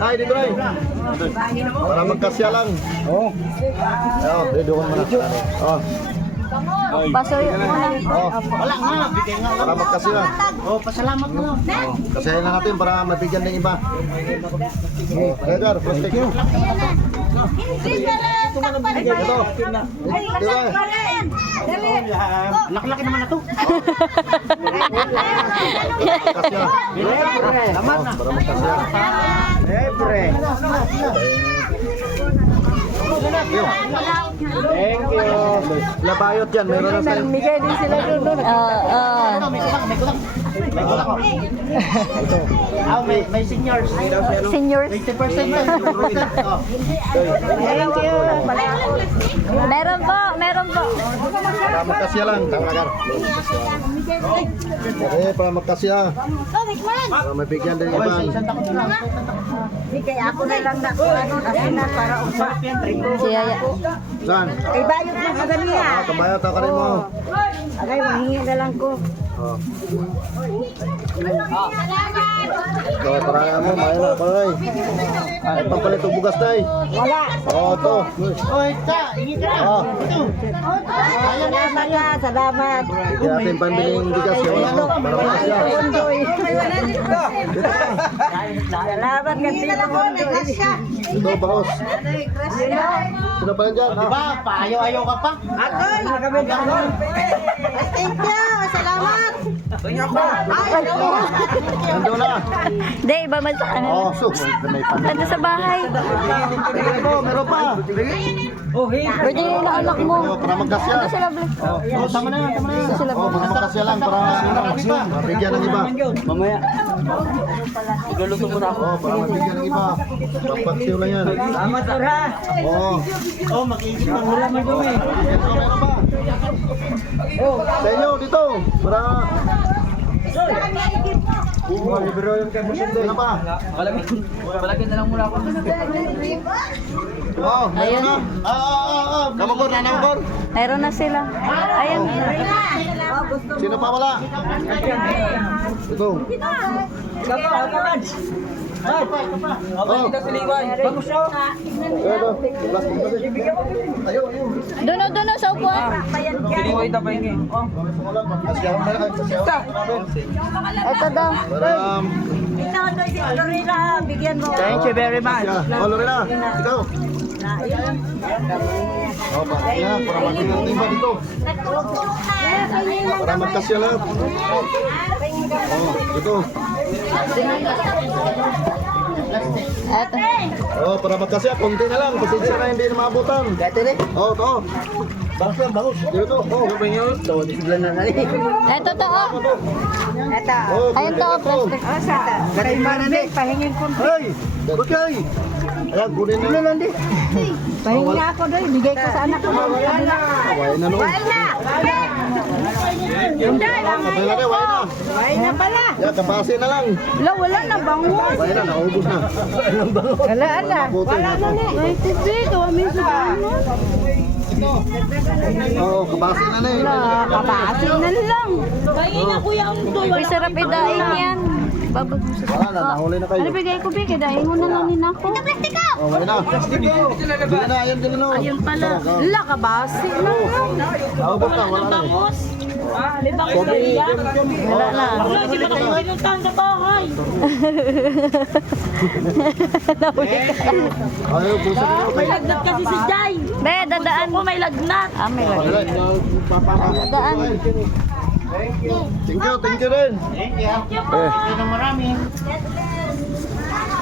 Ay, dito rin. Para magkasya lang. Oo. Oo, dito ko muna. Oo. Pasoy mo lang. Wala nga. Para magkasya lang. Oh, pasalamat mo. Kasayahin na natin para mabigyan ng iba. Edgar, plastic nyo. Ito. Diba? Laki-laki naman na to. Kasya. Salamat na. Para magkasya. Siyempre. Thank you. Labayot yan, meron na tayo. Bigay din sila doon. May seniors. Seniors. 20% yan. Thank you. Meron po, meron po. Para magkasya lang. Tama ka. Para magkasya. Para mabigyan din iba. Kaya ako na lang na asina para upa. Si Yaya. Saan? Ay bayot na sa ganiya. Kabayot ako rin mo. Agay mahingi na lang ko. Oh. So, tara mo, mayan na, palay. Ay, pampalit ang bugas tayo. Wala. Oo, ito. Oy, ta, ingi ka na. Oo. Salamat ka, salamat. Kaya natin pambiling bigas yung ano, para makasya. Salamat ka dito mo. Ito, baos. Sino pa lang dyan? Diba, paayaw-ayaw ka pa. Agoy. Thank you. Salamat. Nandun na. Hindi, iba man sa kanila. Oo, so, may pan. Nandun sa bahay. Meron pa. Pwede yung anak mo. Oo, para magkasya. Nandun sila, Blake. Oo, tama na yan, tama na yan. Oo, para magkasya lang, para mabigyan ng iba. Mamaya. Iguluto mo na ako. Oo, para mabigyan ng iba. Pampaksiw lang yan. Salamat, Tora. Oo. Oh, mag-iisip ang hula mo doon eh. Ito, meron pa. Sa inyo, dito. Para... Ano pa? Palagyan na lang muna ako. Oo, meron na. Namagor na, namagor. Meron na sila. Ayan. Sino pa wala? Ito. Oh. Bagus siya. Ito. Plastic pa din. Ayaw, ayaw. Doon, sa upuan. Siliway na pa yun. Kasyawan na lang. Ito daw. Para... Ikaw, Lorena, bigyan mo. Thank you very much. Oh, Lorena. Ikaw. Oh, yan. Para mabigyan ng iba dito. Para magkasya lahat. Oh, ito. Ito. Oh, para magkasya. Kunti na lang. Pasensya na hindi na maabutan. Oh, ito. Bagus lang, bagus. Dito. Oh, Ito to, oh. Ito. oh. Ayun to, oh, plastic. Garay ba na din? Pahingin ko. Hey! Okay! Ayan, kunin na lang. Pahingin na ako doon. Bigay ko sa anak ko. Wala na noon. Kapay na, wala na. Ay na pala. Yan, kapasi na lang. Wala na bangon. Wala na, naubos na. Wala na. Wala na. Ay, tibi. Kami sa ano. Oo, kapasi na na eh. Kabasi na lang. Uy, sarap idaing yan. Babag mo sa Wala na, nahuli na kayo. Ano bigay ko, Big? Idaing mo na lang din ako. Oh, wala na. Dila na, ayun, dila na. Ayun pala. Wala, kabasi na lang. Naubos na, wala na. Wala na. Ayaw, busa dito kayo. Kasi si Jai. Be, dadaan mo. May lagnat. Ah, may lagnat. Dadaan. Thank you rin. Thank you. Eh, Thank you marami.